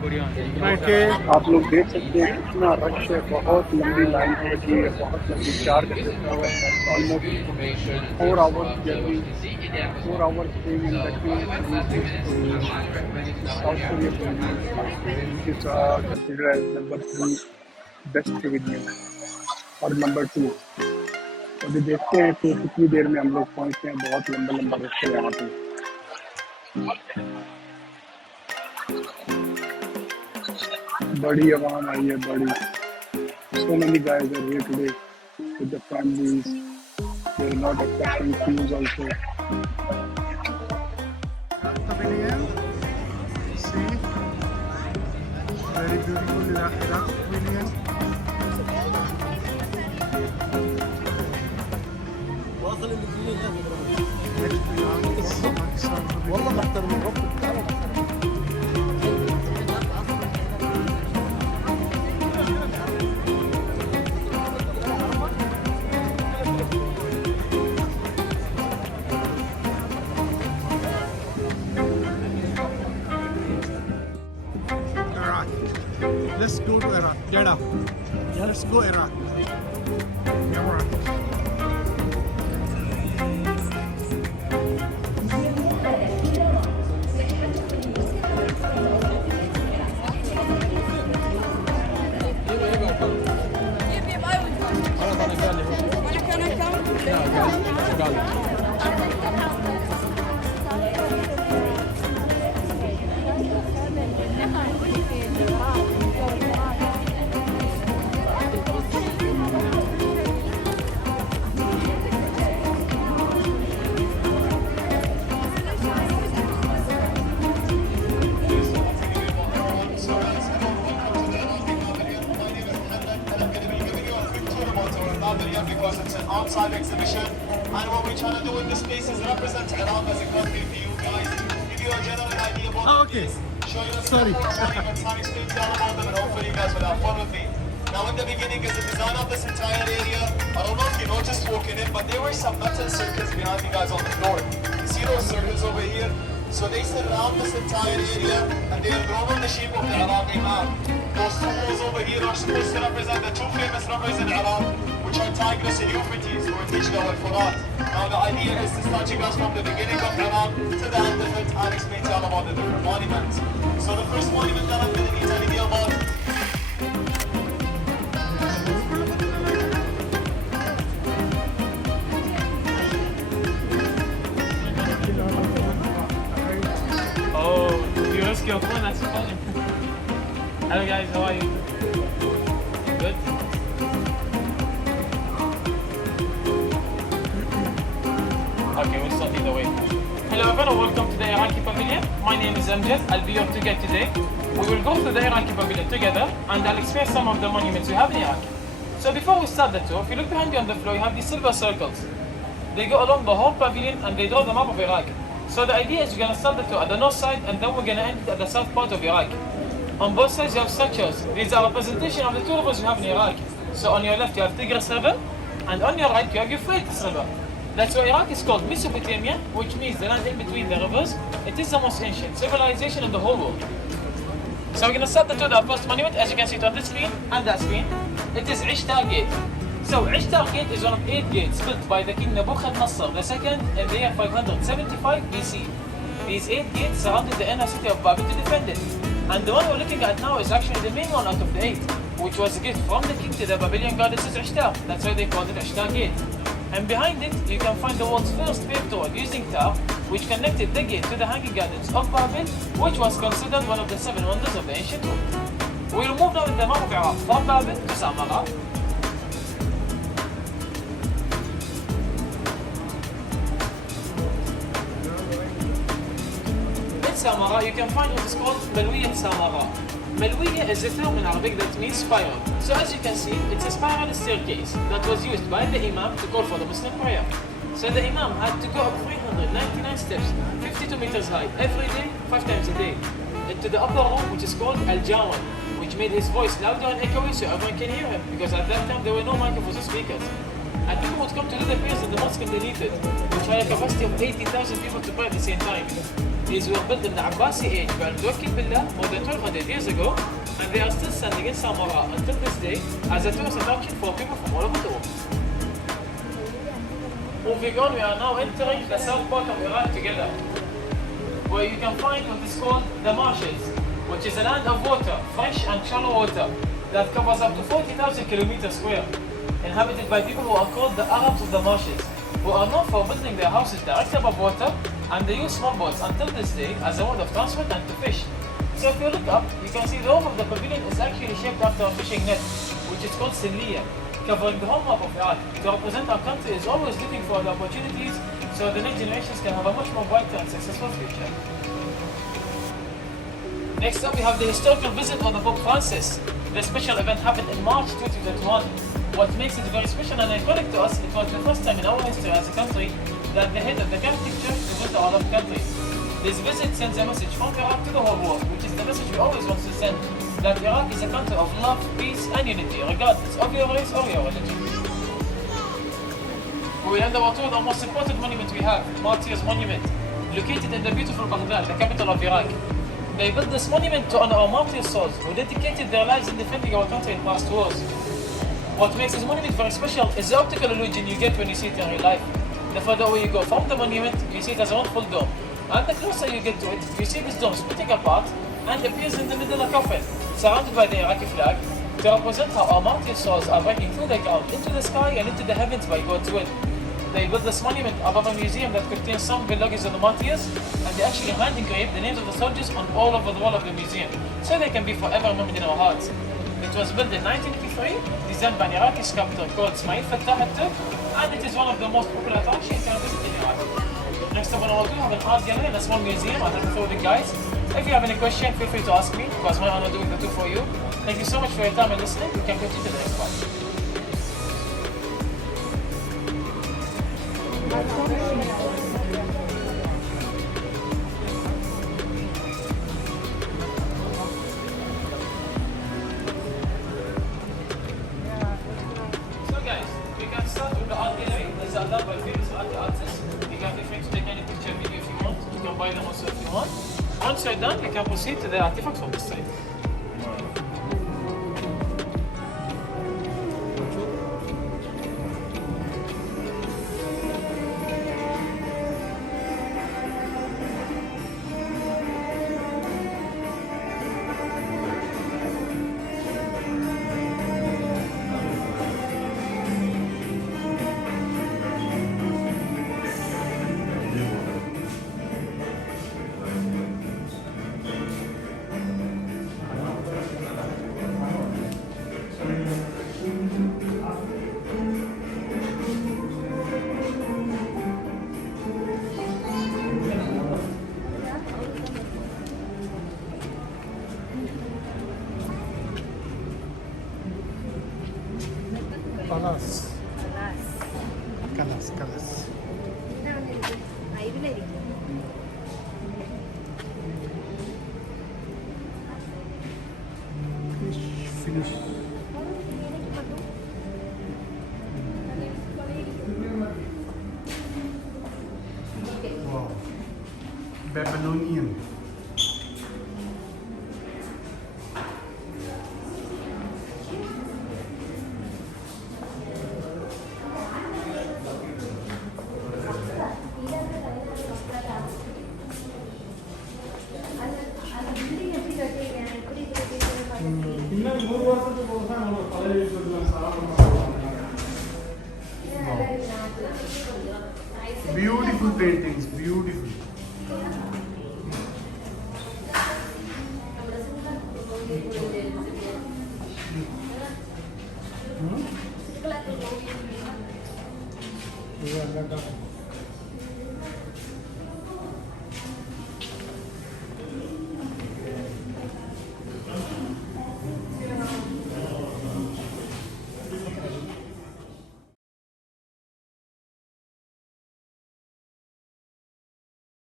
आप लोग देख सकते हैं कितना रश है, बहुत लंबी लाइन लगी है, बहुत लंबी 4 घंटे का almost 4 hours journey, 4 hours being in between South Korea pavilion, which is considered as number 3 best pavilion और नंबर 2। अभी देखते हैं कि कितनी देर में हम लोग पहुँचते हैं। बहुत लंबा लंबा रश है यहाँ पे। बड़ी आवाम आई है, बड़ी। So many guys are here today with the families. They are not expecting queues also. Pavillion, see, very beautiful Iraq Pavilion. والله أكثر من ربع. Let's go to Iraq. Get up. Let's go Iraq. Come on. Because it's an outside exhibition, and what we're trying to do in this space is represent Iraq as a country for you guys, give you a general idea about the place, show you the monuments, and explain to you all about them, and hopefully you guys will have fun with me. Now in the beginning, as the design of this entire area, I don't know if you noticed walking in, but there were some metal circles behind you guys on the floor. You see those circles over here? So they surround this entire area, and they are drawn in the shape of the Iraqi map. Those two walls over here are supposed to represent the two famous rivers in Iraq, which are Tigris and Euphrates, or Dijla and Furat. Now the idea is to start you guys from the beginning of Iraq to the end of it and explain to you all about the different monuments. So the first monument that I'm going to be telling you about you risk your phone, that's funny. Hello guys, how are you? Good? Okay, we'll start either way. Hello everyone, welcome to the Iraqi Pavilion. My name is Amjad, I'll be your tour guide today. We will go to the Iraqi Pavilion together and I'll explain some of the monuments we have in Iraq. So before we start the tour, if you look behind you on the floor, you have these silver circles. They go along the whole pavilion and they draw the map of Iraq. So the idea is we're going to start the tour at the north side and then we're going to end it at the south part of Iraq. On both sides you have structures. These are a representation of the two rivers you have in Iraq. So on your left you have Tigris River and on your right you have Euphrates River. That's why Iraq is called Mesopotamia, which means the land in between the rivers. It is the most ancient civilization in the whole world. So we're going to start the tour at the first monument, as you can see it on this screen and that screen. It is Ishtar Gate. So Ishtar Gate is one of 8 gates built by the king Nebuchadnezzar II in the year 575 BC. These 8 gates surrounded the inner city of Babylon to defend it. And the one we're looking at now is actually the main one out of the 8, which was a gift from the king to the Babylonian goddesses Ishtar. That's why they called it Ishtar Gate. And behind it, you can find the world's first paved road using tar, which connected the gate to the hanging gardens of Babel, which was considered one of the 7 wonders of the ancient world. We'll move now with the map of Iraq from Babel to Samarra. Samarra, you can find what is called Malwiya Samarra. Malwiya is a term in Arabic that means spiral. So as you can see, it's a spiral staircase that was used by the Imam to call for the Muslim prayer. So the Imam had to go up 399 steps, 52 meters high, every day, 5 times a day, into the upper room which is called Al-Jawan, which made his voice louder and echoey so everyone can hear him, because at that time there were no microphones or speakers. And people would come to do the prayers in the mosque underneath it, which had a capacity of 80,000 people to pray at the same time. These were built in the Abbasi age by Al-Muwakkil Billah more than 1200 years ago, and they are still standing in Samarra until this day as a tourist attraction for people from all over the world. Moving on, we are now entering the south part of Iraq together, where you can find what is called the marshes, which is a land of water, fresh and shallow water, that covers up to 40,000 kilometers square, inhabited by people who are called the Arabs of the marshes, who are known for building their houses direct above water, and they use small boats until this day as a mode of transport and to fish. So if you look up, you can see the home of the pavilion is actually shaped after a fishing net, which is called Silliya, covering the whole map of Iraq. To represent our country is always looking for the opportunities so the next generations can have a much more brighter and successful future. Next up, we have the historical visit of the Pope Francis. The special event happened in March 2021. What makes it very special and iconic to us, it was the first time in our history as a country that the head of the Catholic Church to visit our loved country. This visit sends a message from Iraq to the whole world, which is the message we always want to send, that Iraq is a country of love, peace and unity, regardless of your race or your religion. We will end our tour with the most important monument we have, Martyrs Monument, located in the beautiful Baghdad, the capital of Iraq. They built this monument to honor our martyr souls who dedicated their lives in defending our country in past wars. What makes this monument very special is the optical illusion you get when you see it in real life. The further away you go from the monument, you see it as a wonderful dome. And the closer you get to it, you see this dome splitting apart and appears in the middle of a coffin, surrounded by the Iraqi flag, to represent how our martyr souls are breaking through the ground into the sky and into the heavens by God's will. They built this monument above a museum that contains some belongings of the martyrs, and they actually hand engraved the names of the soldiers on all over the wall of the museum, so they can be forever remembered in our hearts. It was built in 1983, designed by an Iraqi sculptor called Ismail Fattah al-Turk, and it is one of the most popular attractions you can visit in Iraq. Next up on our tour, we have an art gallery and a small museum. I'll have it for the guys. If you have any question, feel free to ask me. It was my honor doing the tour for you. Thank you so much for your time and listening. We can continue to the next part. So guys, we can start with the art gallery. These are done by famous artists. You can feel free to take any picture, video if you want. You can buy them also if you want. Once you're done, you can proceed to the artifacts from this side. Kalas. Finish. Wow. Babylonian. Beautiful paintings, beautiful. Hmm?